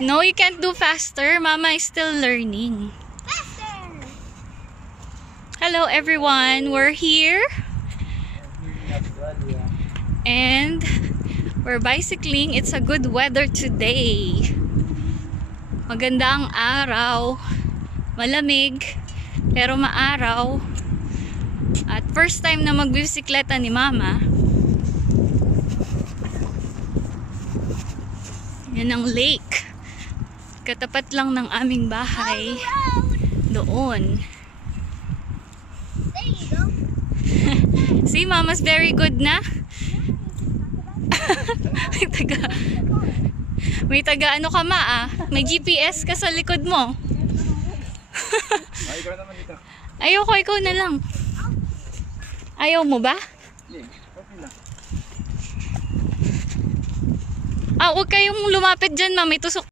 No, you can't do faster. Mama is still learning. Hello everyone, we're here and we're bicycling. It's a good weather today. Maganda ang araw, malamig pero maaraw. At first time na magbibisikleta ni Mama. Yan ang lake. Katapat lang ng aming bahay. Doon. See, Mama's very good na. may taga ano ka may GPS ka sa likod mo. Ayoko, ikaw na lang. Ayaw mo ba? Huwag kayong lumapit dyan, may tusok.